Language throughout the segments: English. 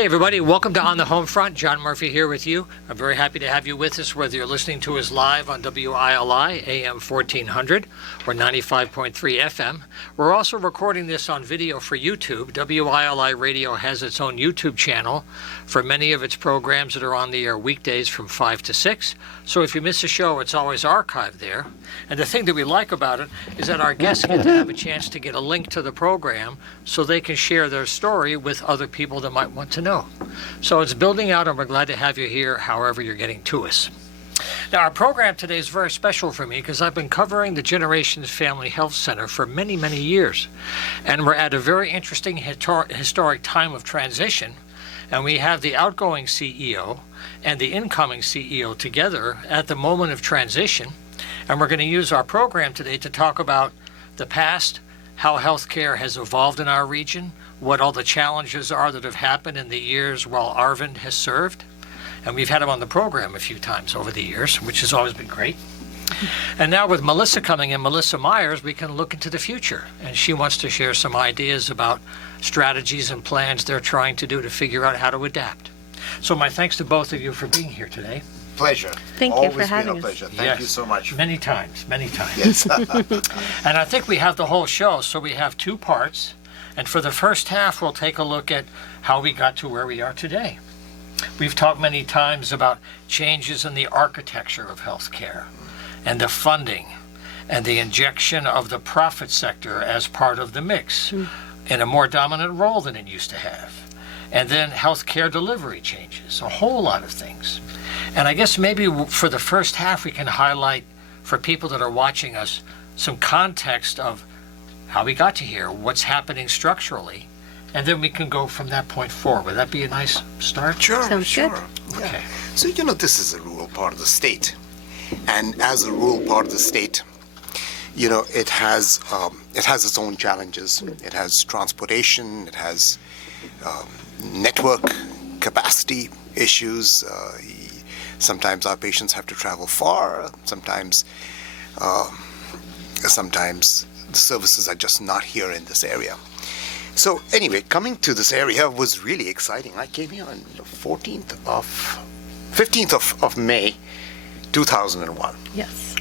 Hey everybody, welcome to On the Homefront. John Murphy here with you. I'm very happy to have you with us, whether you're listening to us live on WILI AM 1400 or 95.3 FM. We're also recording this on video for YouTube. WILI Radio has its own YouTube channel for many of its programs that are on the air weekdays from 5 to 6. So if you miss a show, it's always archived there. And the thing that we like about it is that our guests get to have a chance to get a link to the program so they can share their story with other people that might want to know. So it's building out, and we're glad to have you here however you're getting to us. Now, our program today is very special for me because I've been covering the Generations Family Health Center for many, many years. And we're at a very interesting historic time of transition. And we have the outgoing CEO and the incoming CEO together at the moment of transition. And we're going to use our program today to talk about the past, how healthcare has evolved in our region, what all the challenges are that have happened in the years while Arvind has served. And we've had him on the program a few times over the years, which has always been great. And now with Melissa coming in, Melissa Myers, we can look into the future. And she wants to share some ideas about strategies and plans they're trying to do to figure out how to adapt. So my thanks to both of you for being here today. Pleasure. Thank you for having us. Always been a pleasure. Thank you so much. Many times, many times. Yes. And I think we have the whole show, so we have two parts. And for the first half, we'll take a look at how we got to where we are today. We've talked many times about changes in the architecture of healthcare and the funding and the injection of the profit sector as part of the mix in a more dominant role than it used to have. And then healthcare delivery changes, a whole lot of things. And I guess maybe for the first half, we can highlight for people that are watching us some context of how we got to here, what's happening structurally, and then we can go from that point forward. Would that be a nice start? Sure, Sounds sure. good. Yeah. Okay. So, this is a rural part of the state. And as a rural part of the state, it has its own challenges. It has transportation, it has network capacity issues. Sometimes our patients have to travel far. Sometimes the services are just not here in this area. So anyway, coming to this area was really exciting. I came here on the 15th of May, 2001. Yes.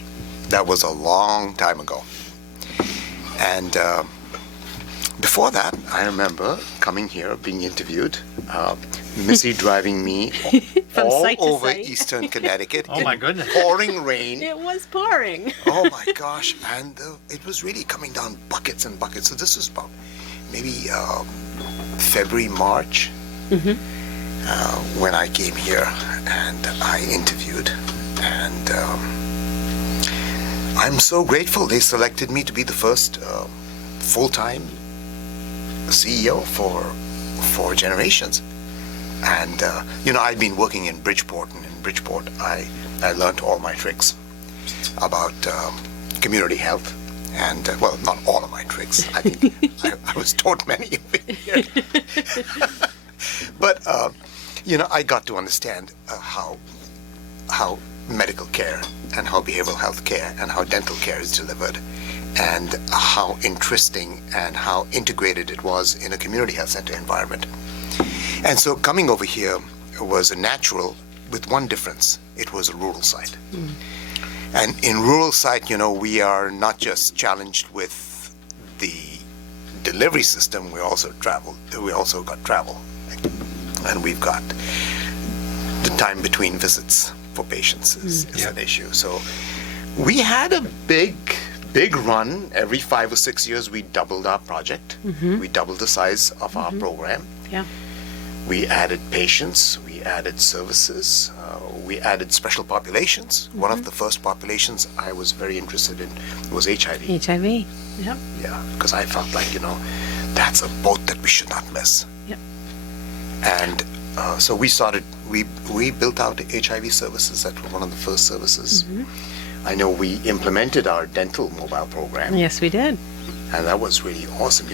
That was a long time ago. And before that, I remember coming here, being interviewed, Missy driving me all site to over site. Eastern Connecticut. Oh my goodness. Pouring rain. It was pouring. Oh my gosh. And it was really coming down buckets and buckets. So this was about maybe February, March, when I came here and I interviewed. And I'm so grateful they selected me to be the first full-time CEO for Generations. And I'd been working in Bridgeport, and in Bridgeport I learned all my tricks about community health. And well, not all of my tricks. I think I was taught many of it here. But I got to understand how medical care and how behavioral health care and how dental care is delivered, and how interesting and how integrated it was in a community health center environment. And so coming over here was a natural, with one difference. It was a rural site. And in rural site, we are not just challenged with the delivery system, we also got travel. And we've got the time between visits for patients is an issue. So we had a big run. Every 5 or 6 years, we doubled our project. We doubled the size of our program. Yeah. We added patients, we added services, we added special populations. One of the first populations I was very interested in was HIV. HIV. Yep. Yeah, because I felt like, that's a boat that we should not miss. Yep. And so we built out the HIV services. That were one of the first services. I know we implemented our dental mobile program. Yes, we did. And that was really awesome.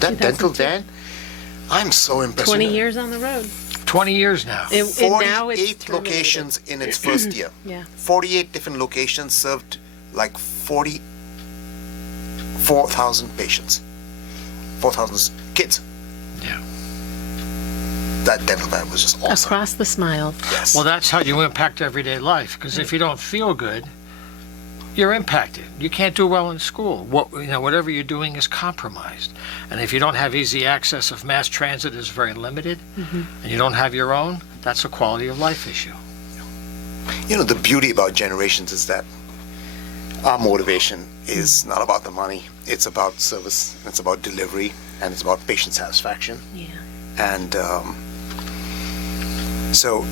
That dental van, I'm so impressed. 20 years on the road. 20 years now. And now it's 48 locations in its first year. Yeah. 48 different locations served like 44,000 patients. 4,000 kids. Yeah. that dental van was just awesome. Across the smiles. Yes. Well, that's how you impact everyday life. Because if you don't feel good, you're impacted. You can't do well in school. Whatever you're doing is compromised. And if you don't have easy access, if mass transit is very limited, and you don't have your own, that's a quality of life issue. The beauty about Generations is that our motivation is not about the money. It's about service, it's about delivery, and it's about patient satisfaction. Yeah. And so,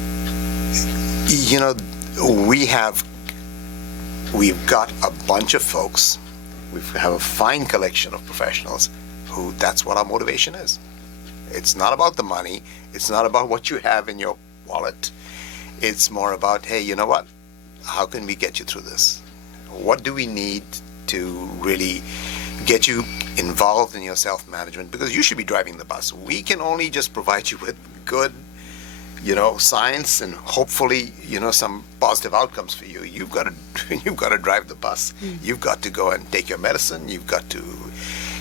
we've got a bunch of folks, we have a fine collection of professionals who that's what our motivation is. It's not about the money, it's not about what you have in your wallet. It's more about, hey, you know what? How can we get you through this? What do we need to really get you involved in your self-management? Because you should be driving the bus. We can only just provide you with good, science and hopefully, some positive outcomes for you. You've got to drive the bus. You've got to go and take your medicine. You've got to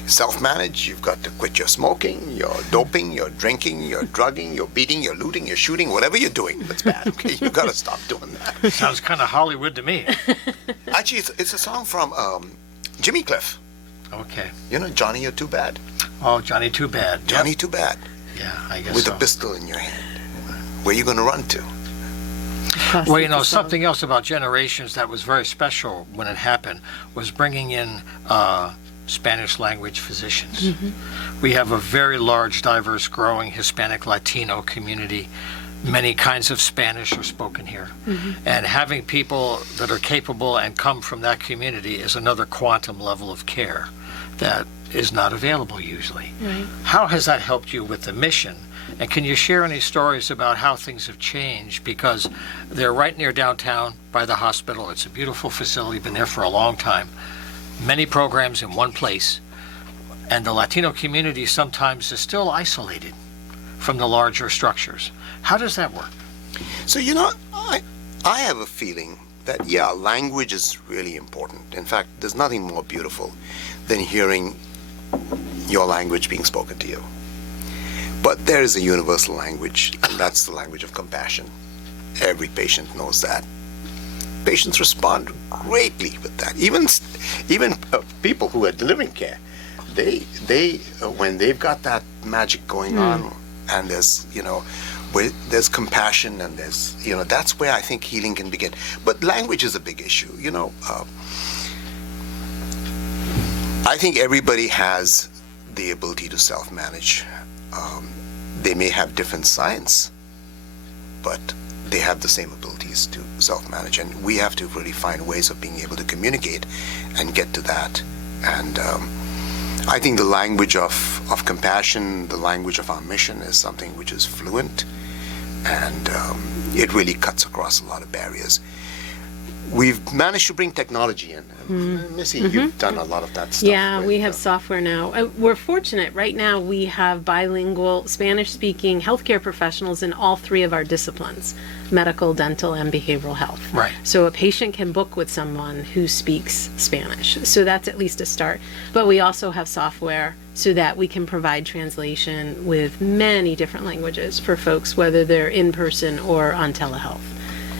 self-manage. You've got to quit your smoking, your doping, your drinking, your drugging, your beating, your looting, your shooting, whatever you're doing that's bad. Okay, you've got to stop doing that. Sounds kind of Hollywood to me. Actually, it's a song from Jimmy Cliff. Okay. Johnny, you're too bad. Oh, Johnny Too Bad. Johnny, too bad. Yeah, I guess With so. a pistol in your hand. Where are you going to run to? Well, something else about Generations that was very special when it happened was bringing in Spanish language physicians. We have a very large, diverse, growing Hispanic Latino community. Many kinds of Spanish are spoken here. And having people that are capable and come from that community is another quantum level of care that is not available usually. Right. How has that helped you with the mission? And can you share any stories about how things have changed? Because they're right near downtown by the hospital. It's a beautiful facility, been there for a long time. Many programs in one place. And the Latino community sometimes is still isolated from the larger structures. How does that work? So, I have a feeling that, language is really important. In fact, there's nothing more beautiful than hearing your language being spoken to you. But there is a universal language, and that's the language of compassion. Every patient knows that. Patients respond greatly with that. Even people who are delivering care, they when they've got that magic going on, and there's compassion, and there's that's where I think healing can begin. But language is a big issue. I think everybody has the ability to self-manage. They may have different science, but they have the same abilities to self-manage, and we have to really find ways of being able to communicate and get to that. And I think the language of compassion, the language of our mission, is something which is fluent, and it really cuts across a lot of barriers. We've managed to bring technology in. Missy, you've done a lot of that stuff. Yeah, we have software now. We're fortunate. Right now, we have bilingual, Spanish-speaking healthcare professionals in all three of our disciplines, medical, dental, and behavioral health. Right. So a patient can book with someone who speaks Spanish. So that's at least a start. But we also have software so that we can provide translation with many different languages for folks, whether they're in person or on telehealth.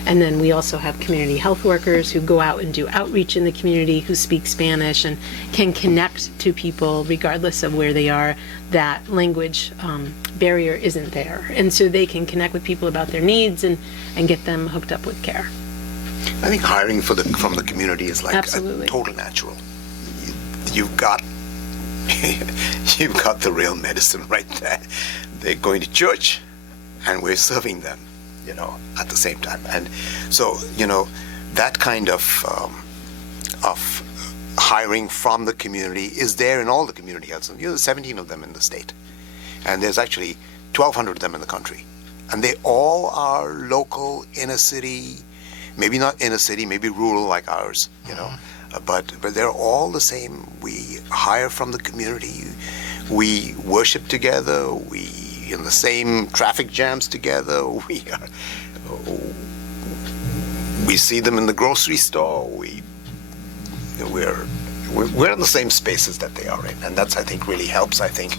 And then we also have community health workers who go out and do outreach in the community who speak Spanish and can connect to people regardless of where they are. That language barrier isn't there. And so they can connect with people about their needs and get them hooked up with care. I think hiring from the community is like Absolutely. a total natural. You've got the real medicine right there. They're going to church and we're serving them, at the same time. And so, that kind of hiring from the community is there in all the community health centers. There's 17 of them in the state. And there's actually 1,200 of them in the country. And they all are local, inner city, maybe not inner city, maybe rural like ours, but they're all the same. We hire from the community. We worship together. We in the same traffic jams together. We see them in the grocery store. We're in the same spaces that they are in, and that's, I think, really helps. I think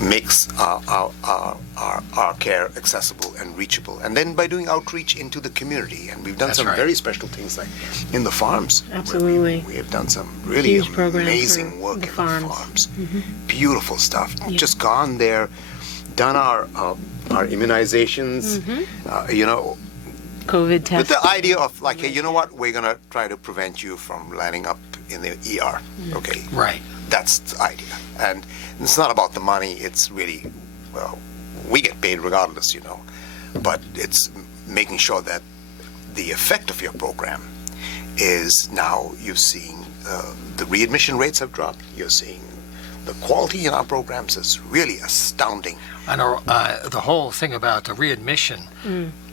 makes our care accessible and reachable. And then by doing outreach into the community, and we've done That's some right. very special things like in the farms. where Absolutely. We have done some really Huge program amazing for work the in farms. the farms. Beautiful stuff. Just gone there, done our immunizations, you know, COVID with test. the idea of like, hey, you know what? We're going to try to prevent you from landing up in the ER. Okay. Right. That's the idea. And it's not about the money. It's really, well, we get paid regardless, you know. But it's making sure that the effect of your program is now you're seeing the readmission rates have dropped. You're seeing the quality in our programs is really astounding. I know the whole thing about the readmission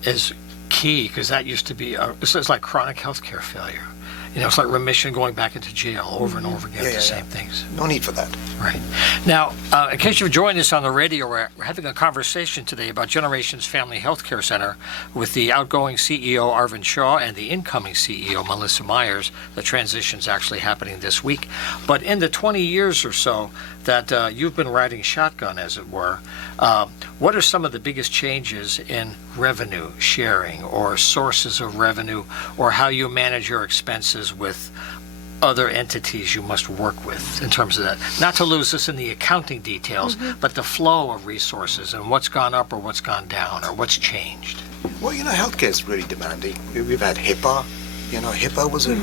is key, because that used to be it's like chronic healthcare failure. You know, it's like remission, going back into jail over and over again, the same things. No need for that. Right. Now, in case you've joined us on the radio, we're having a conversation today about Generations Family Healthcare Center with the outgoing CEO, Arvind Shaw, and the incoming CEO, Melissa Myers. The transition's actually happening this week. But in the 20 years or so that you've been riding shotgun, as it were, what are some of the biggest changes in revenue sharing or sources of revenue, or how you manage your expenses with other entities you must work with in terms of that? Not to lose us in the accounting details, but the flow of resources and what's gone up or what's gone down or what's changed. Well, you know, healthcare is really demanding. We've had HIPAA. You know, HIPAA was a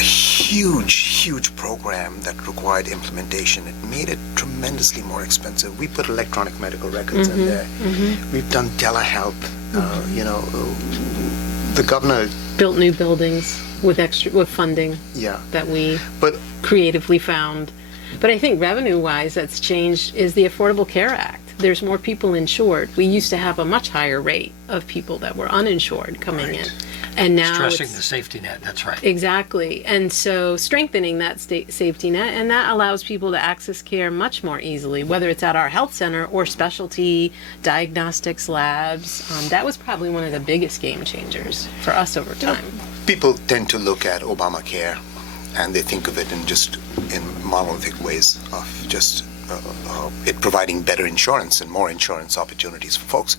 huge program that required implementation. It made it tremendously more expensive. We put electronic medical records in there. We've done telehealth. You know, the governor Built new buildings with funding that we but creatively found. But I think revenue-wise, that's changed is the Affordable Care Act. There's more people insured. We used to have a much higher rate of people that were uninsured coming in. And now Stressing it's- the safety net, that's right. Exactly. And so strengthening that safety net, and that allows people to access care much more easily, whether it's at our health center or specialty diagnostics labs. That was probably one of the biggest game changers for us over time. people tend to look at Obamacare and they think of it in monolithic ways of just it providing better insurance and more insurance opportunities for folks.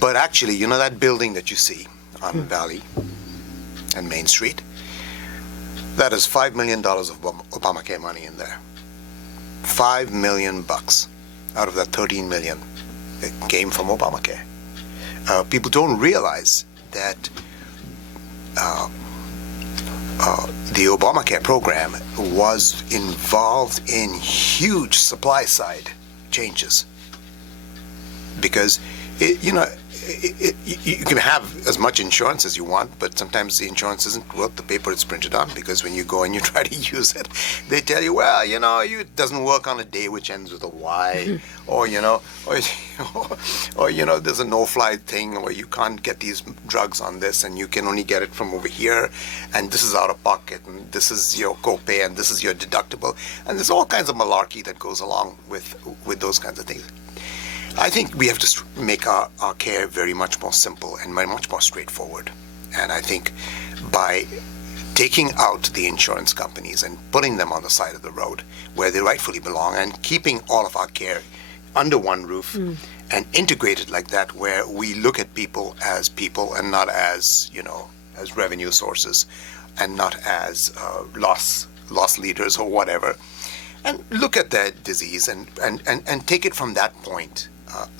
But actually, you know that building that you see on Valley and Main Street, that is $5 million of Obamacare money in there. $5 million out of that 13 million that came from Obamacare. People don't realize that the Obamacare program was involved in huge supply side changes because you can have as much insurance as you want, but sometimes the insurance isn't worth the paper it's printed on, because when you go and you try to use it, they tell you, well, it doesn't work on a day which ends with a Y, or there's a no-fly thing, or you can't get these drugs on this, and you can only get it from over here, and this is out of pocket, and this is your copay, and this is your deductible, and there's all kinds of malarkey that goes along with those kinds of things. I think we have to make our care very much more simple and very much more straightforward. And I think by taking out the insurance companies and putting them on the side of the road where they rightfully belong, and keeping all of our care under one roof and integrated like that, where we look at people and not as, as revenue sources and not as loss leaders or whatever, and look at their disease and take it from that point.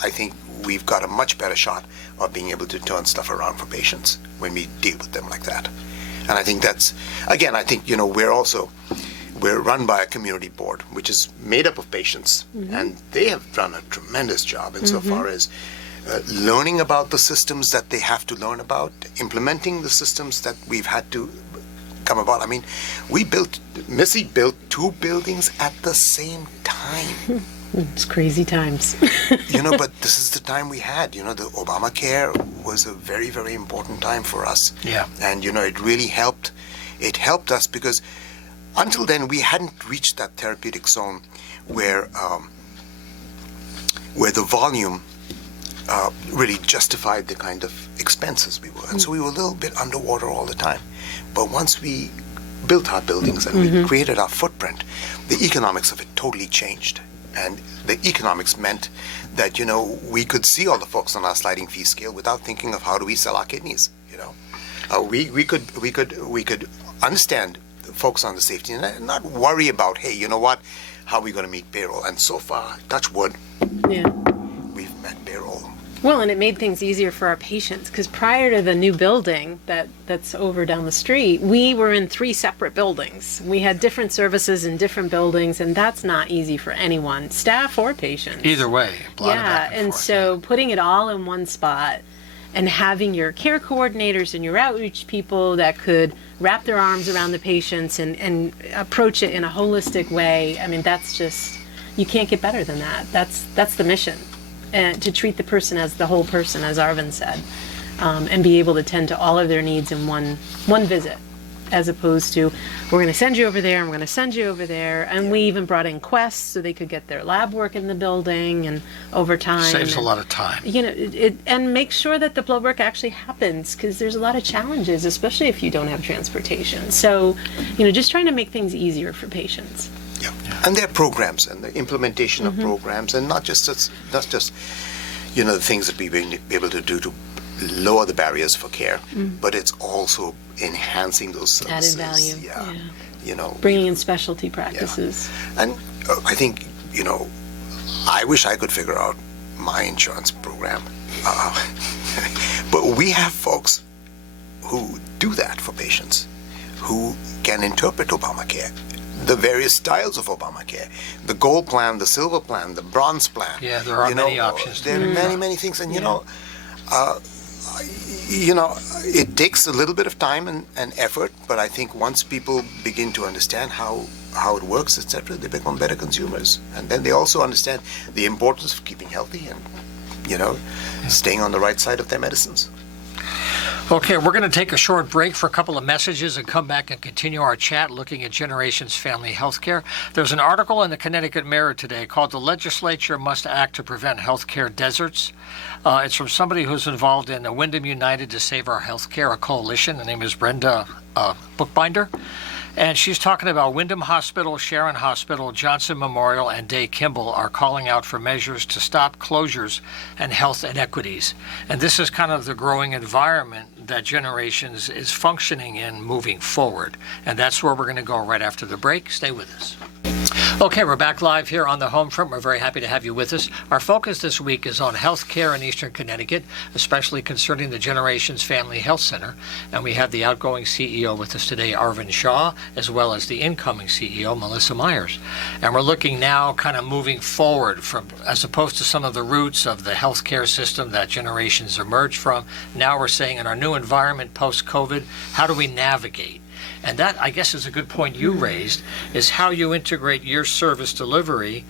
I think we've got a much better shot of being able to turn stuff around for patients when we deal with them like that. And I think we're run by a community board, which is made up of patients, and they have done a tremendous job insofar as learning about the systems that they have to learn about, implementing the systems that we've had to come about. I mean, Missy built 2 buildings at the same time. It's crazy times. But this is the time we had. The Obamacare was a very, very important time for us. Yeah. And, it really helped. It helped us because until then we hadn't reached that therapeutic zone where the volume really justified the kind of expenses we were. And so we were a little bit underwater all the time. But once we built our buildings and we created our footprint, the economics of it totally changed. And the economics meant that, we could see all the folks on our sliding fee scale without thinking of how do we sell our kidneys, we could understand the folks on the safety net and not worry about, hey, how are we going to meet payroll? And so far, touch wood, Yeah. we've met payroll. Well, and it made things easier for our patients because prior to the new building that's over down the street, we were in 3 separate buildings. We had different services in different buildings, and that's not easy for anyone, staff or patients. Either way. A lot of back And forth, so putting it all in one spot and having your care coordinators and your outreach people that could wrap their arms around the patients and approach it in a holistic way, I mean, that's just, you can't get better than that. That's the mission. And to treat the person as the whole person, as Arvind said, and be able to tend to all of their needs in one visit, as opposed to, we're going to send you over there, and we're going to send you over there. And we even brought in quests so they could get their lab work in the building and over time. Saves a and, lot of time. and make sure that the blood work actually happens, because there's a lot of challenges, especially if you don't have transportation. So, just trying to make things easier for patients. Yeah. And there are programs and the implementation of programs, and not just the things that we will be able to do to lower the barriers for care, but it's also enhancing those services. Added value. Yeah. Bringing in specialty practices. Yeah. And I think, I wish I could figure out my insurance program. But we have folks who do that for patients, who can interpret Obamacare, the various styles of Obamacare, the gold plan, the silver plan, the bronze plan. Yeah, there are many options. There are many, many things. And, it takes a little bit of time and effort, but I think once people begin to understand how it works, etc., they become better consumers. And then they also understand the importance of keeping healthy and, staying on the right side of their medicines. Okay, we're going to take a short break for a couple of messages and come back and continue our chat looking at Generations Family Healthcare. There's an article in the Connecticut Mirror today called "The Legislature Must Act to Prevent Healthcare Deserts." It's from somebody who's involved in Wyndham United to Save Our Healthcare, a coalition. Her name is Brenda Bookbinder. And she's talking about Wyndham Hospital, Sharon Hospital, Johnson Memorial, and Day Kimball are calling out for measures to stop closures and health inequities. And this is kind of the growing environment that Generations is functioning in moving forward. And that's where we're going to go right after the break. Stay with us. Okay, we're back live here on the Homefront. We're very happy to have you with us. Our focus this week is on health care in Eastern Connecticut, especially concerning the Generations Family Health Center. And we have the outgoing CEO with us today, Arvind Shaw, as well as the incoming CEO, Melissa Myers. And we're looking now kind of moving forward from, as opposed to some of the roots of the healthcare system that Generations emerged from. Now we're saying in our new environment post-COVID, how do we navigate? And that, I guess, is a good point you raised, is how you integrate your service delivery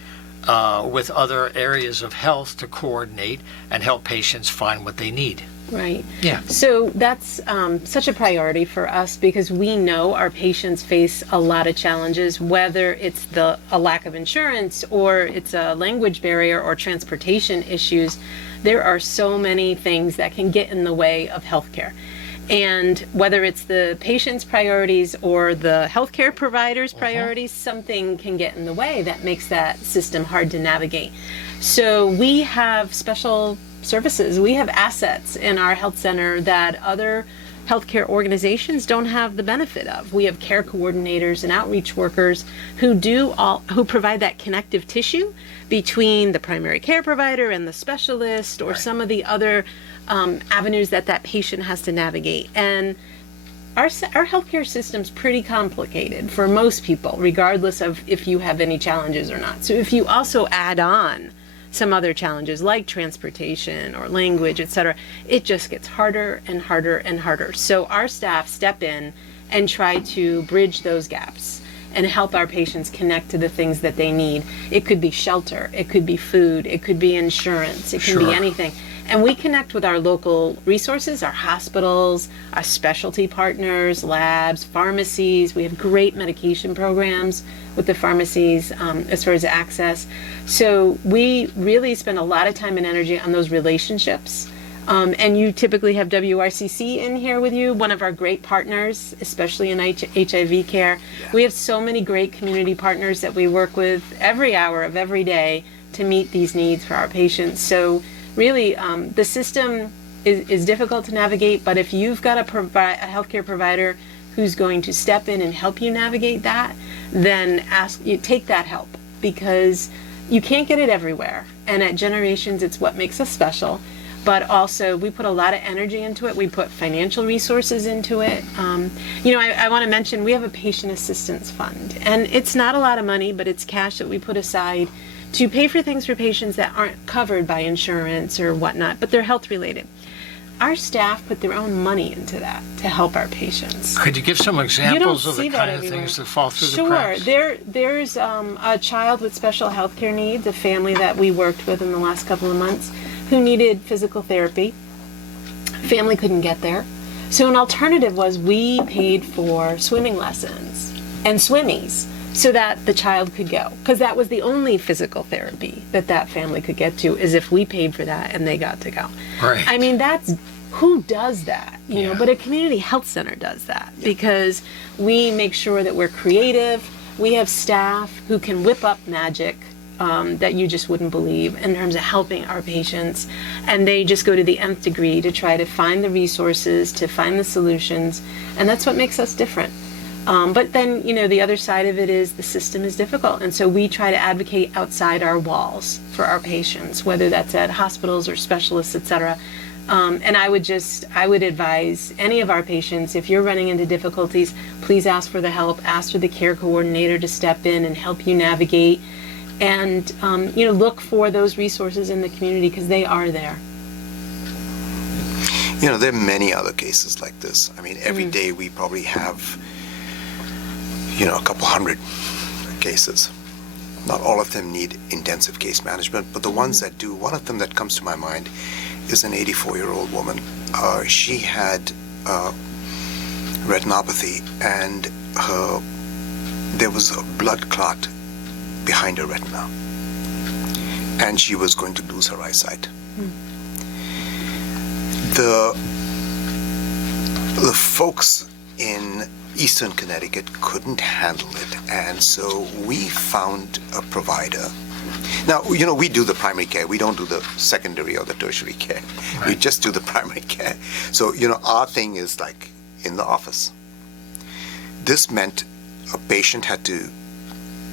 with other areas of health to coordinate and help patients find what they need. Right. Yeah. So that's such a priority for us because we know our patients face a lot of challenges, whether it's a lack of insurance or it's a language barrier or transportation issues. There are so many things that can get in the way of healthcare. And whether it's the patient's priorities or the healthcare provider's priorities, something can get in the way that makes that system hard to navigate. So we have special services. We have assets in our health center that other healthcare organizations don't have the benefit of. We have care coordinators and outreach workers who provide that connective tissue between the primary care provider and the specialist or some of the other avenues that patient has to navigate. And our healthcare system's pretty complicated for most people, regardless of if you have any challenges or not. So if you also add on some other challenges like transportation or language, etc., it just gets harder and harder and harder. So our staff step in and try to bridge those gaps and help our patients connect to the things that they need. It could be shelter, it could be food, it could be insurance, it can be anything. And we connect with our local resources, our hospitals, our specialty partners, labs, pharmacies. We have great medication programs with the pharmacies as far as access. So we really spend a lot of time and energy on those relationships And you typically have WRCC in here with you, one of our great partners, especially in HIV care. Yeah. We have so many great community partners that we work with every hour of every day to meet these needs for our patients. So really, the system is difficult to navigate, but if you've got a healthcare provider who's going to step in and help you navigate that, then take that help, because you can't get it everywhere. And at Generations, it's what makes us special. But also, we put a lot of energy into it. We put financial resources into it. I want to mention we have a patient assistance fund. And it's not a lot of money, but it's cash that we put aside to pay for things for patients that aren't covered by insurance or whatnot, but they're health related. Our staff put their own money into that to help our patients. Could you give some examples of the see that kind of everywhere. things that fall through the Sure. cracks? There's a child with special health care needs, a family that we worked with in the last couple of months, who needed physical therapy. Family couldn't get there. So an alternative was we paid for swimming lessons and swimmies so that the child could go. Because that was the only physical therapy that family could get to, is if we paid for that and they got to go. Right. I mean, who does that? You know, but a community health center does that, because we make sure that we're creative. We have staff who can whip up magic that you just wouldn't believe in terms of helping our patients. And they just go to the nth degree to try to find the resources, to find the solutions. And that's what makes us different. But then, the other side of it is the system is difficult. And so we try to advocate outside our walls for our patients, whether that's at hospitals or specialists, et cetera. And I would advise any of our patients, if you're running into difficulties, please ask for the help, ask for the care coordinator to step in and help you navigate. And, look for those resources in the community, because they are there. There are many other cases like this. I mean, every day we probably have, a couple hundred cases. Not all of them need intensive case management, but the ones that do, one of them that comes to my mind is an 84-year-old woman. She had retinopathy, and there was a blood clot behind her retina, and she was going to lose her eyesight. The folks in Eastern Connecticut couldn't handle it, and so we found a provider. Now, we do the primary care. We don't do the secondary or the tertiary care. Right. We just do the primary care. So, our thing is like in the office. This meant a patient had to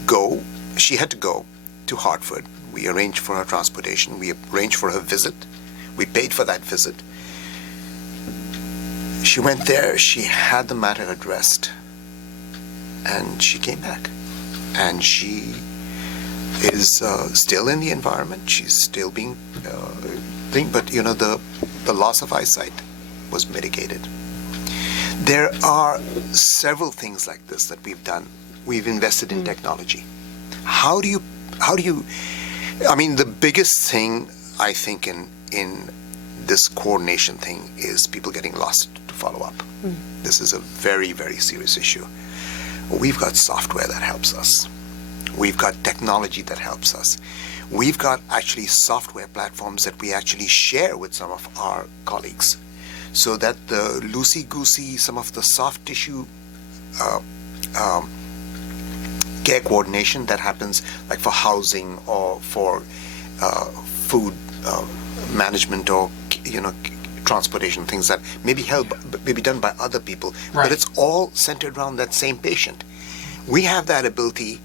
go. She had to go to Hartford. We arranged for her transportation. We arranged for her visit. We paid for that visit. She went there. She had the matter addressed. And she came back. And she is still in the environment. She's still being but the loss of eyesight was mitigated. There are several things like this that we've done. We've invested in technology. How do you? I mean, the biggest thing I think in this coordination thing is people getting lost to follow up. This is a very, very serious issue. We've got software that helps us. We've got technology that helps us. We've got actually software platforms that we actually share with some of our colleagues, so that the loosey-goosey, some of the soft tissue care coordination that happens, like for housing or for food management or transportation, things that may be done by other people, right. But it's all centered around that same patient. We have that ability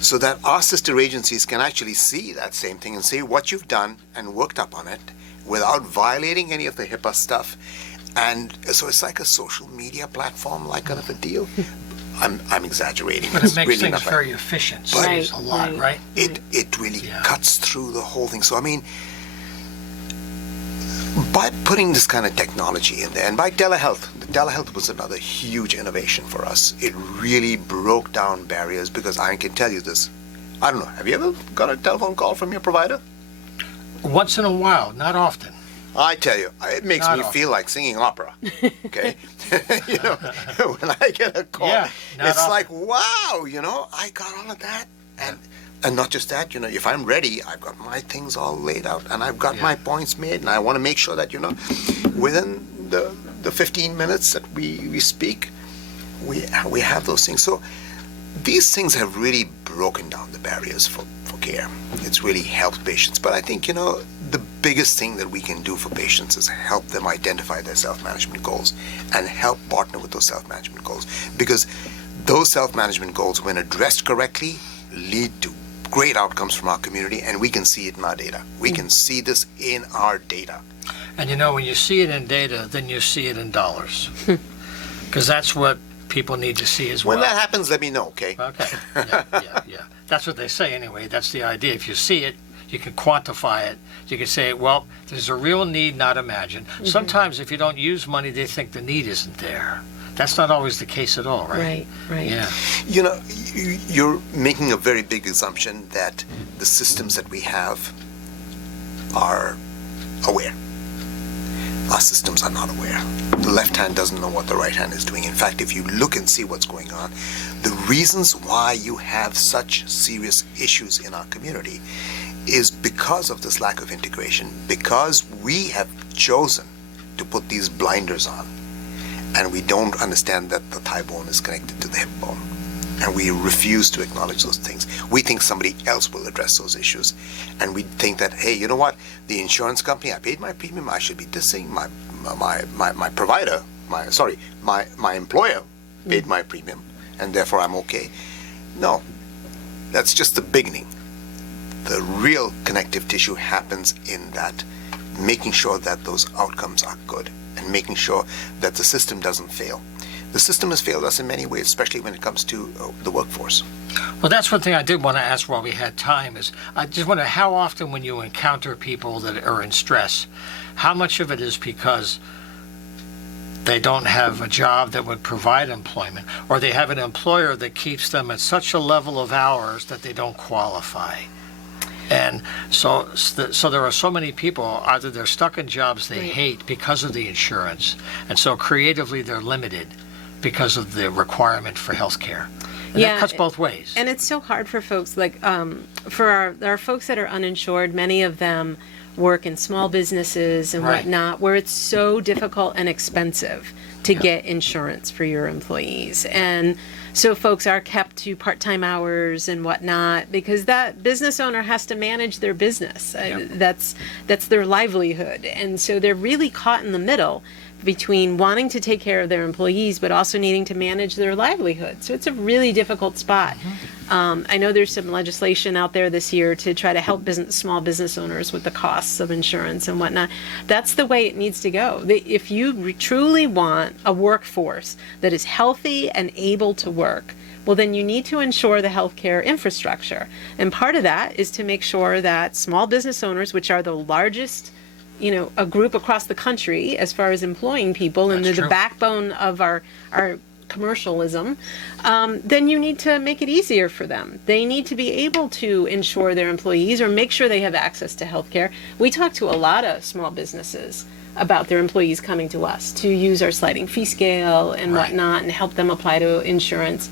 so that our sister agencies can actually see that same thing and say what you've done and worked up on it without violating any of the HIPAA stuff. And so it's like a social media platform, like kind of a deal. I'm exaggerating. But it's it makes really things very efficient. Saves a lot, right? It really cuts through the whole thing. So I mean, by putting this kind of technology in there, and by telehealth, the telehealth was another huge innovation for us. It really broke down barriers, because I can tell you this. I don't know, have you ever got a telephone call from your provider? Once in a while, not often. I tell you, it makes me feel like singing opera. Okay, when I get a call, it's like, wow, I got all of that, and And not just that, if I'm ready, I've got my things all laid out and I've got my points made, and I want to make sure that, within the 15 minutes that we speak, we have those things. So these things have really broken down the barriers for care. It's really helped patients. But I think, the biggest thing that we can do for patients is help them identify their self-management goals and help partner with those self-management goals. Because those self-management goals, when addressed correctly, lead to great outcomes from our community, and we can see it in our data. We can see this in our data. And when you see it in data, then you see it in dollars. Because that's what people need to see as well. When that happens, let me know, okay? Okay. Yeah. That's what they say anyway. That's the idea. If you see it, you can quantify it. You can say, well, there's a real need, not imagined. Sometimes if you don't use money, they think the need isn't there. That's not always the case at all, right? Right. Yeah. You're making a very big assumption that the systems that we have are aware. Our systems are not aware. The left hand doesn't know what the right hand is doing. In fact, if you look and see what's going on, the reasons why you have such serious issues in our community is because of this lack of integration, because we have chosen to put these blinders on, and we don't understand that the thigh bone is connected to the hip bone, and we refuse to acknowledge those things. We think somebody else will address those issues, and we think that, hey, you know what, the insurance company, I paid my premium, I should be dissing my provider, my employer paid my premium, and therefore I'm okay. No, that's just the beginning. The real connective tissue happens in that, making sure that those outcomes are good and making sure that the system doesn't fail. The system has failed us in many ways, especially when it comes to the workforce. Well, that's one thing I did want to ask while we had time is, I just wonder how often when you encounter people that are in stress, how much of it is because they don't have a job that would provide employment, or they have an employer that keeps them at such a level of hours that they don't qualify. And so there are so many people, either they're stuck in jobs they hate because of the insurance, and so creatively they're limited because of the requirement for health care. And that cuts both ways. And it's so hard for folks, like for our folks that are uninsured, many of them work in small businesses and whatnot, where it's so difficult and expensive to get insurance for your employees. And so folks are kept to part-time hours and whatnot because that business owner has to manage their business. That's their livelihood. And so they're really caught in the middle between wanting to take care of their employees but also needing to manage their livelihood. So it's a really difficult spot. I know there's some legislation out there this year to try to help small business owners with the costs of insurance and whatnot. That's the way it needs to go. If you truly want a workforce that is healthy and able to work, well, then you need to ensure the healthcare infrastructure. And part of that is to make sure that small business owners, which are the largest a group across the country as far as employing people, and they're the backbone of our commercialism, then you need to make it easier for them. They need to be able to insure their employees or make sure they have access to health care. We talk to a lot of small businesses about their employees coming to us to use our sliding fee scale and whatnot and help them apply to insurance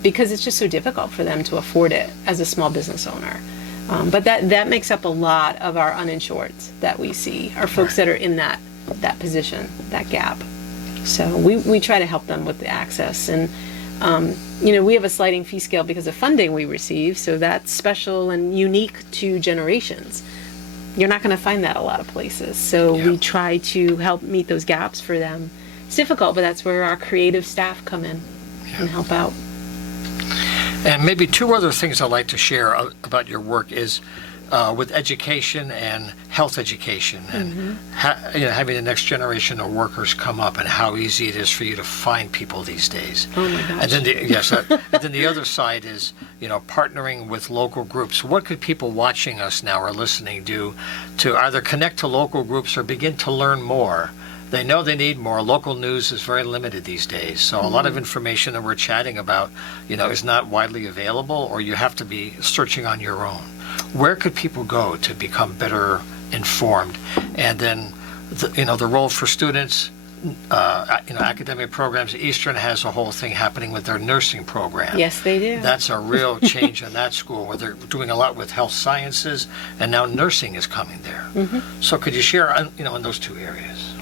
because it's just so difficult for them to afford it as a small business owner. But that makes up a lot of our uninsureds that we see, are folks that are in that position, that gap. So we try to help them with the access. And, we have a sliding fee scale because of funding we receive, so that's special and unique to generations. You're not going to find that a lot of places. So we try to help meet those gaps for them. It's difficult, but that's where our creative staff come in and help out. And maybe two other things I'd like to share about your work is with education and health education, and having the next generation of workers come up, and how easy it is for you to find people these days. Oh my gosh! And then and then the other side is partnering with local groups. What could people watching us now or listening do to either connect to local groups or begin to learn more? They know they need more. Local news is very limited these days, so a lot of information that we're chatting about, is not widely available, or you have to be searching on your own. Where could people go to become better informed? And then, the role for students, academic programs. Eastern has a whole thing happening with their nursing program. Yes, they do. That's a real change in that school, where they're doing a lot with health sciences, and now nursing is coming there. So could you share, in those two areas?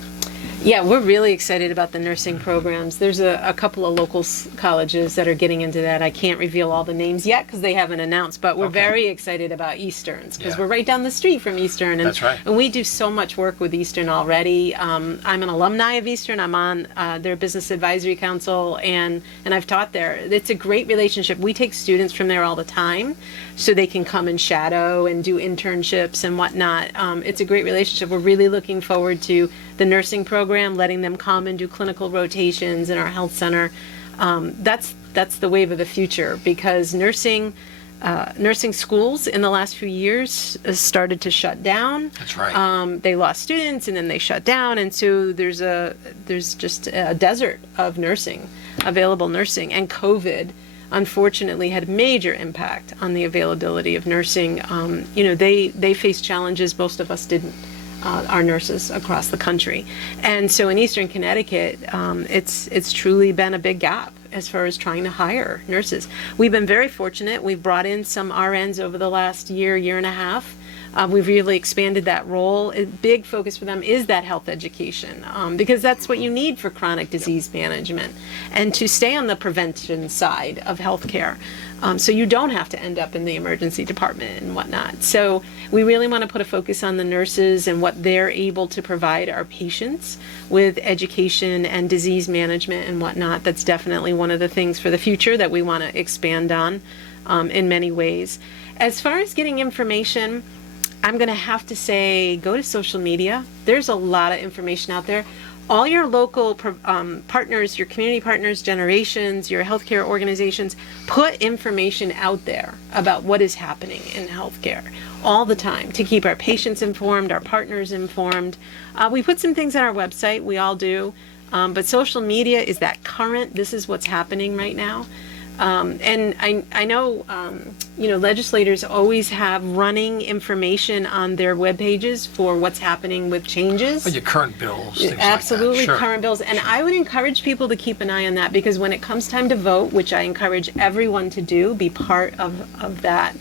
Yeah, we're really excited about the nursing programs. There's a couple of local colleges that are getting into that. I can't reveal all the names yet because they haven't announced, but we're very excited about Eastern's because we're right down the street from Eastern. And, That's right. And we do so much work with Eastern already. I'm an alumni of Eastern. I'm on their Business Advisory Council, and I've taught there. It's a great relationship. We take students from there all the time so they can come and shadow and do internships and whatnot. It's a great relationship. We're really looking forward to the nursing program, letting them come and do clinical rotations in our health center. That's the wave of the future, because nursing schools in the last few years started to shut down. That's right. They lost students and then they shut down, and so there's just a desert of available nursing, and COVID unfortunately had major impact on the availability of nursing. They faced challenges most of us didn't. Our nurses across the country. And so in Eastern Connecticut, it's truly been a big gap as far as trying to hire nurses. We've been very fortunate. We've brought in some RNs over the last year and a half. We've really expanded that role. A big focus for them is that health education, because that's what you need for chronic disease management and to stay on the prevention side of healthcare. So you don't have to end up in the emergency department and whatnot. So we really want to put a focus on the nurses and what they're able to provide our patients with education and disease management and whatnot. That's definitely one of the things for the future that we want to expand on in many ways. As far as getting information, I'm going to have to say, go to social media. There's a lot of information out there. All your local partners, your community partners, generations, your healthcare organizations, put information out there about what is happening in healthcare all the time to keep our patients informed, our partners informed. We put some things on our website, we all do, but social media is that current, this is what's happening right now. And I know, legislators always have running information on their web pages for what's happening with changes. Your current bills, things Absolutely, like that. Sure. Current bills. And I would encourage people to keep an eye on that, because when it comes time to vote, which I encourage everyone to do, be part of that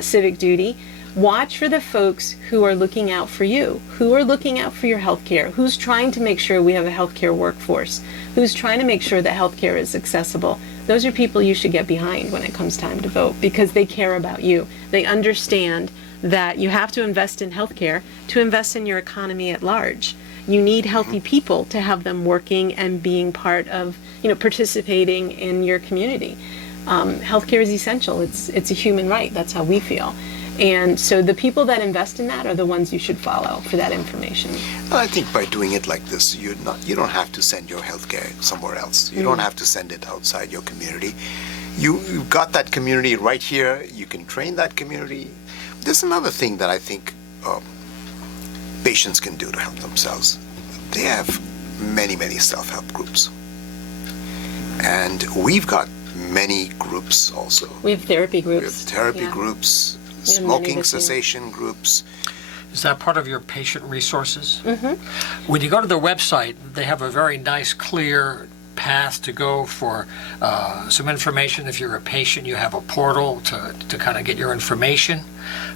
civic duty, watch for the folks who are looking out for you, who are looking out for your health care, who's trying to make sure we have a healthcare workforce, who's trying to make sure that healthcare is accessible. Those are people you should get behind when it comes time to vote, because they care about you. They understand that you have to invest in healthcare to invest in your economy at large. You need healthy people to have them working and being part of, participating in your community. Healthcare is essential. It's a human right. That's how we feel. And so the people that invest in that are the ones you should follow for that information. I think by doing it like this, you don't have to send your healthcare somewhere else. You don't have to send it outside your community. You've got that community right here. You can train that community. There's another thing that I think patients can do to help themselves. They have many, many self-help groups. And we've got many groups also. We have therapy groups. We have therapy groups, smoking cessation groups. Is that part of your patient resources? Mm-hmm. When you go to their website, they have a very nice, clear path to go for some information. If you're a patient, you have a portal to kind of get your information.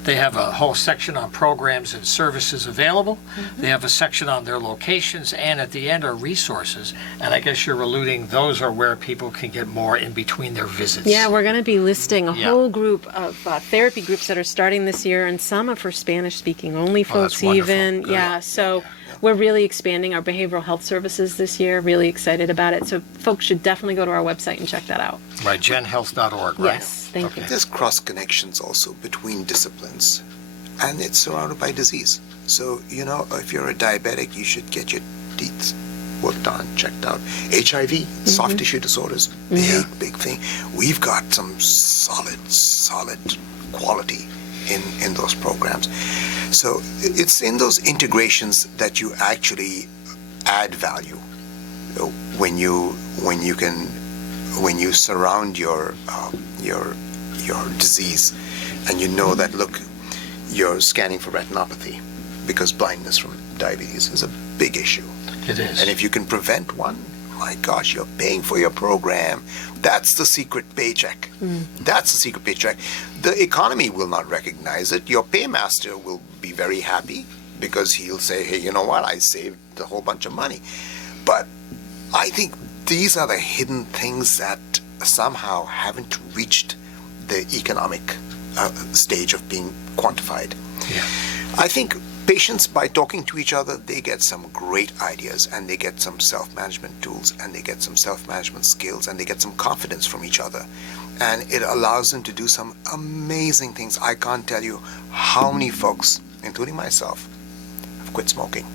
They have a whole section on programs and services available. Mm-hmm. They have a section on their locations, and at the end are resources. And I guess you're alluding those are where people can get more in between their visits. Yeah, we're going to be listing a whole group of therapy groups that are starting this year, and some are for Spanish-speaking only folks. That's wonderful. Even. Yeah, so we're really expanding our behavioral health services this year. Really excited about it. So folks should definitely go to our website and check that out. Right, genhealth.org, right? Yes, thank you. There's cross connections also between disciplines, and it's surrounded by disease. So, if you're a diabetic, you should get your teeth worked on, checked out. HIV, soft tissue disorders, big thing. We've got some solid quality in those programs. So it's in those integrations that you actually add value. When you surround your disease, and you know that, look, you're scanning for retinopathy because blindness from diabetes is a big issue. It is. And if you can prevent one, my gosh, you're paying for your program. That's the secret paycheck. That's the secret paycheck. The economy will not recognize it. Your paymaster will be very happy because he'll say, hey, you know what? I saved a whole bunch of money. But I think these are the hidden things that somehow haven't reached the economic stage of being quantified. Yeah. I think patients, by talking to each other, they get some great ideas, and they get some self-management tools, and they get some self-management skills, and they get some confidence from each other. And it allows them to do some amazing things. I can't tell you how many folks, including myself, have quit smoking.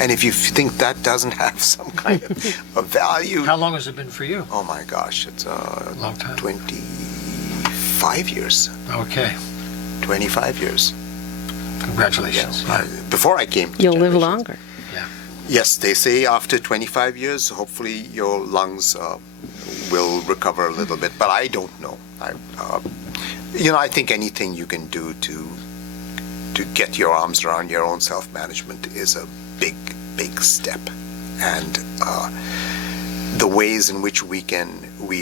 And if you think that doesn't have some kind of value... How long has it been for you? Oh my gosh, it's Long time. 25 years. Okay. 25 years. Congratulations. Yeah. Before I came to You'll live Generations. longer. Yeah. Yes, they say after 25 years, hopefully your lungs will recover a little bit, but I don't know. I think anything you can do to get your arms around your own self-management is a big, big step. And the ways in which we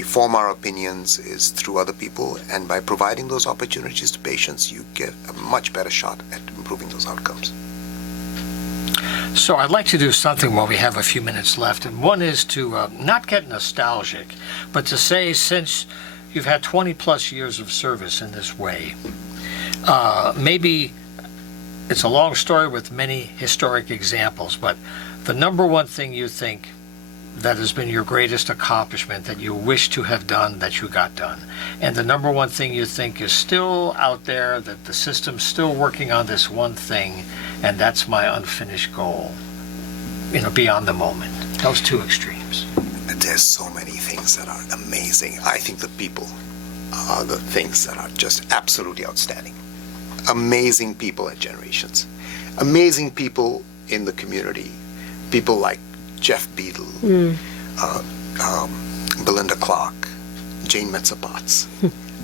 form our opinions is through other people, and by providing those opportunities to patients, you get a much better shot at improving those outcomes. So I'd like to do something while we have a few minutes left, and one is to not get nostalgic, but to say, since you've had 20 plus years of service in this way, maybe it's a long story with many historic examples, but the number one thing you think that has been your greatest accomplishment that you wish to have done that you got done, and the number one thing you think is still out there, that the system's still working on this one thing, and that's my unfinished goal, beyond the moment. Those two extremes. There's so many things that are amazing. I think the people are the things that are just absolutely outstanding. Amazing people at Generations. Amazing people in the community. People like Jeff Beadle, Belinda Clark, Jane Metzer-Potts.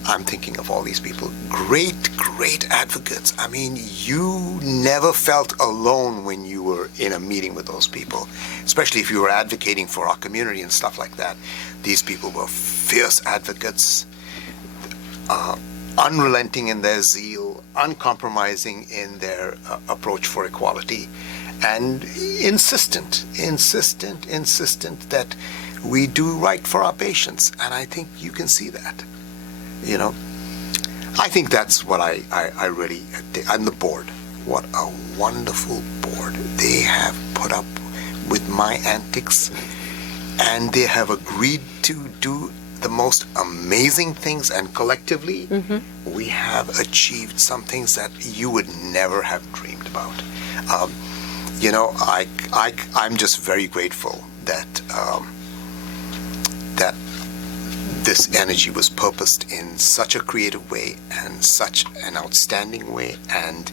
I'm thinking of all these people. Great, great advocates. I mean, you never felt alone when you were in a meeting with those people, especially if you were advocating for our community and stuff like that. These people were fierce advocates, unrelenting in their zeal, uncompromising in their approach for equality, and insistent that we do right for our patients. And I think you can see that. I think that's what I really, and the board, what a wonderful board. They have put up with my antics, and they have agreed to do the most amazing things, and collectively we have achieved some things that you would never have dreamed about. I'm just very grateful that that this energy was purposed in such a creative way and such an outstanding way, and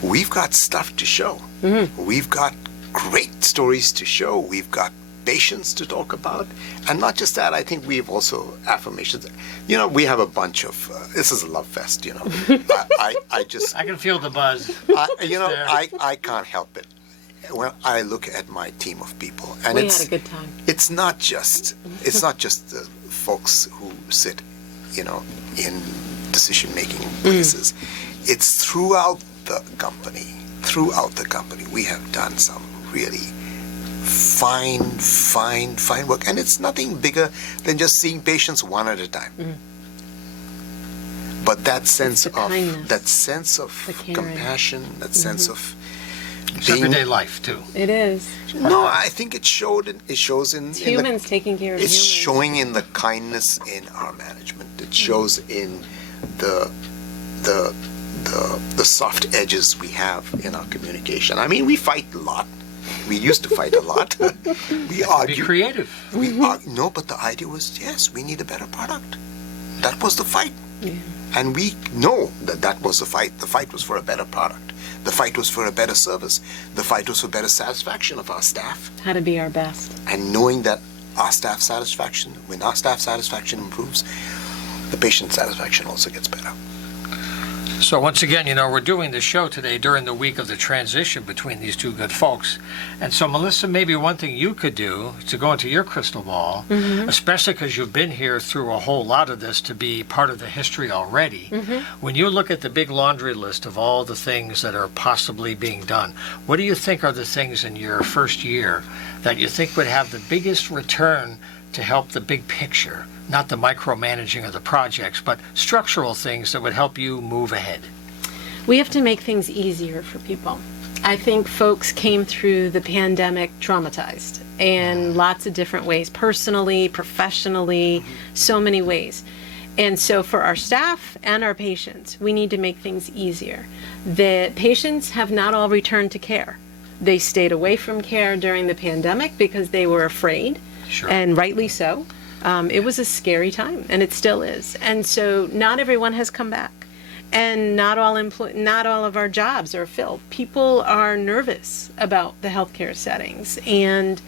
we've got stuff to show. We've got great stories to show. We've got patients to talk about, and not just that. I think we have also affirmations. We have a bunch of. This is a love fest. I can feel the buzz. I can't help it when I look at my team of people, and we had a good time. It's not just the folks who sit, in decision-making places. It's throughout the company. Throughout the company, we have done some really fine work, and it's nothing bigger than just seeing patients one at a time. But that sense of kindness, compassion, that sense of It's everyday life too. It is. No, I think it shows in humans taking care of it's humans. showing in the kindness in our management. It shows in the soft edges we have in our communication. I mean, we fight a lot. We used to fight a lot. We argue. Be creative. No, but the idea was, yes, we need a better product. That was the fight. Yeah. And we know that was the fight. The fight was for a better product. The fight was for a better service. The fight was for better satisfaction of our staff. How to be our best. And knowing that our staff satisfaction, when our staff satisfaction improves, the patient satisfaction also gets better. So once again, we're doing the show today during the week of the transition between these two good folks. And so, Melissa, maybe one thing you could do to go into your crystal ball, especially because you've been here through a whole lot of this to be part of the history already. When you look at the big laundry list of all the things that are possibly being done, what do you think are the things in your first year that you think would have the biggest return to help the big picture? Not the micromanaging of the projects, but structural things that would help you move ahead. We have to make things easier for people. I think folks came through the pandemic traumatized in lots of different ways, personally, professionally, so many ways. And so for our staff and our patients, we need to make things easier. The patients have not all returned to care. They stayed away from care during the pandemic because they were afraid, and rightly so. It was a scary time, and it still is. And so not everyone has come back, and not all of our jobs are filled. People are nervous about the healthcare settings, and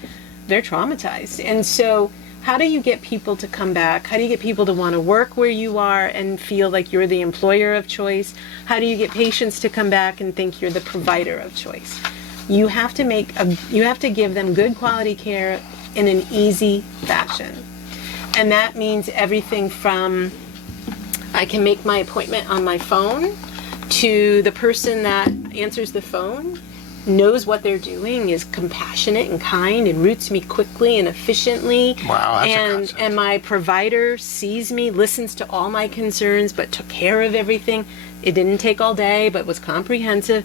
they're traumatized. And so how do you get people to come back? How do you get people to want to work where you are and feel like you're the employer of choice? How do you get patients to come back and think you're the provider of choice? You have to give them good quality care in an easy fashion. And that means everything from I can make my appointment on my phone to the person that answers the phone knows what they're doing, is compassionate and kind, and routes me quickly and efficiently. Wow, that's a concept. And my provider sees me, listens to all my concerns, but took care of everything. It didn't take all day, but was comprehensive.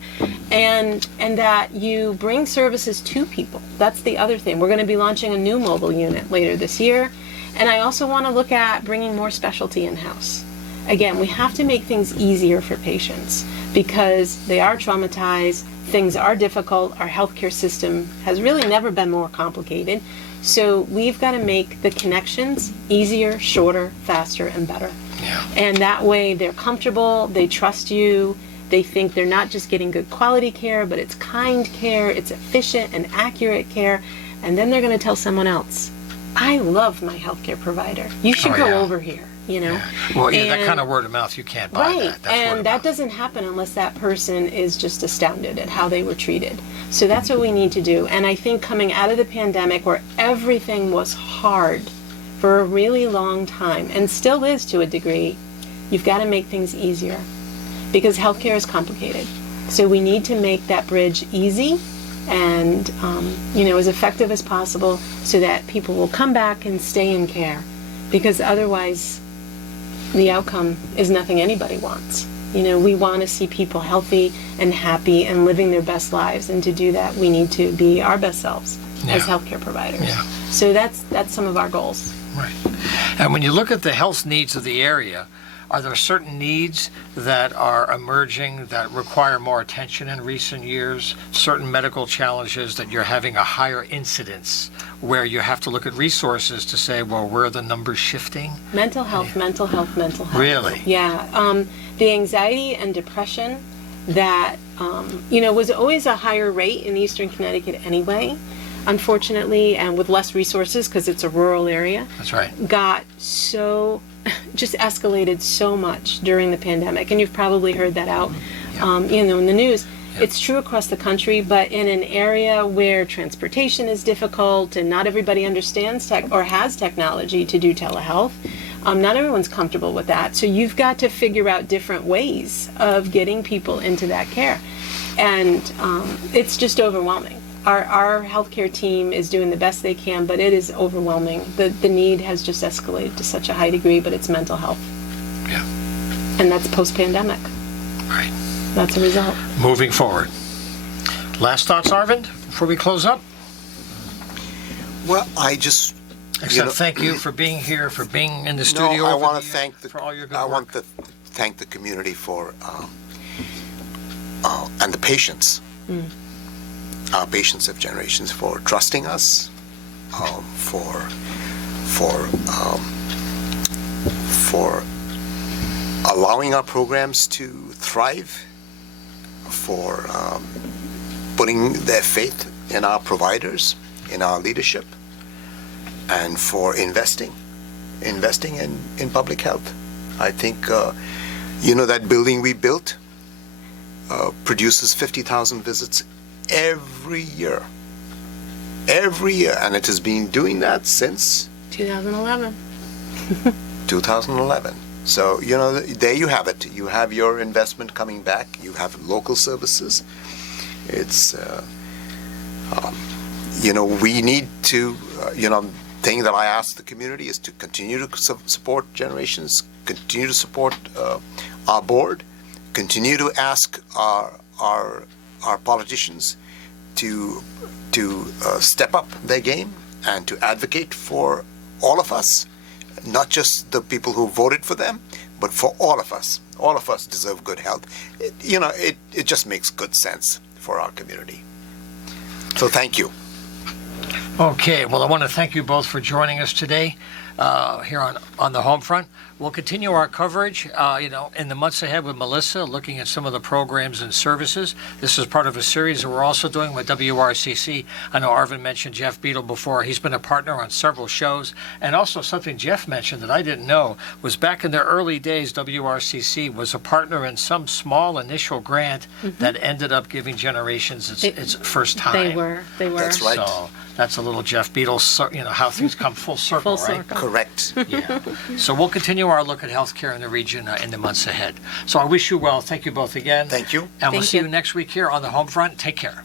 And that you bring services to people. That's the other thing. We're going to be launching a new mobile unit later this year. And I also want to look at bringing more specialty in-house. Again, we have to make things easier for patients because they are traumatized, things are difficult, our healthcare system has really never been more complicated. So we've got to make the connections easier, shorter, faster, and better. Yeah. And that way they're comfortable, they trust you, they think they're not just getting good quality care, but it's kind care, it's efficient and accurate care, and then they're going to tell someone else, I love my healthcare provider. You should go over here, Yeah. Well, that kind of word of mouth, you can't buy that. That's and that doesn't happen unless that person is just astounded at how they were treated. So that's what we need to do. And I think coming out of the pandemic where everything was hard for a really long time, and still is to a degree, you've got to make things easier because healthcare is complicated. So we need to make that bridge easy and as effective as possible so that people will come back and stay in care, because otherwise the outcome is nothing anybody wants. We want to see people healthy and happy and living their best lives, and to do that we need to be our best selves as healthcare providers. Yeah. So that's some of our goals. Right. And when you look at the health needs of the area, are there certain needs that are emerging that require more attention in recent years? Certain medical challenges that you're having a higher incidence where you have to look at resources to say, well, where are the numbers shifting? Mental health. Really? Yeah. The anxiety and depression that, was always a higher rate in Eastern Connecticut anyway, unfortunately, and with less resources because it's a rural area. That's right. Got just escalated so much during the pandemic, and you've probably heard that out, in the news. Yep. It's true across the country, but in an area where transportation is difficult and not everybody understands or has technology to do telehealth, not everyone's comfortable with that. So you've got to figure out different ways of getting people into that care, and it's just overwhelming. Our healthcare team is doing the best they can, but it is overwhelming. The need has just escalated to such a high degree, but it's mental health. Yeah. And that's post-pandemic. Right. That's a result. Moving forward. Last thoughts, Arvind, before we close up? Well, I just... thank you for being here, for being in the studio. I want to thank for all your good I work. want to thank the community for and the patients. Our patients of generations for trusting us, for allowing our programs to thrive, for putting their faith in our providers, in our leadership, and for investing in public health. I think You know, that building we built produces 50,000 visits every year. Every year. And it has been doing that since 2011. 2011. So, you know, there you have it. You have your investment coming back. You have local services. It's, you know, we need to, you know, thing that I ask the community is to continue to support Generations, continue to support our board, continue to ask our politicians to step up their game and to advocate for all of us, not just the people who voted for them, but for all of us. All of us deserve good health. You know, it just makes good sense for our community. So thank you. Okay, well, I want to thank you both for joining us today here on the Homefront. We'll continue our coverage, you know, in the months ahead with Melissa, looking at some of the programs and services. This is part of a series that we're also doing with WRCC. I know Arvin mentioned Jeff Beadle before. He's been a partner on several shows. And also something Jeff mentioned that I didn't know was back in the early days, WRCC was a partner in some small initial grant that ended up giving Generations its first time. They were. That's right. So that's a little Jeff Beadle, you know, how things come full circle, Full right? circle. Correct. Yeah. So we'll continue our look at healthcare in the region in the months ahead. So I wish you well. Thank you both again. Thank you. And we'll Thank see you. you next week here on the Homefront. Take care.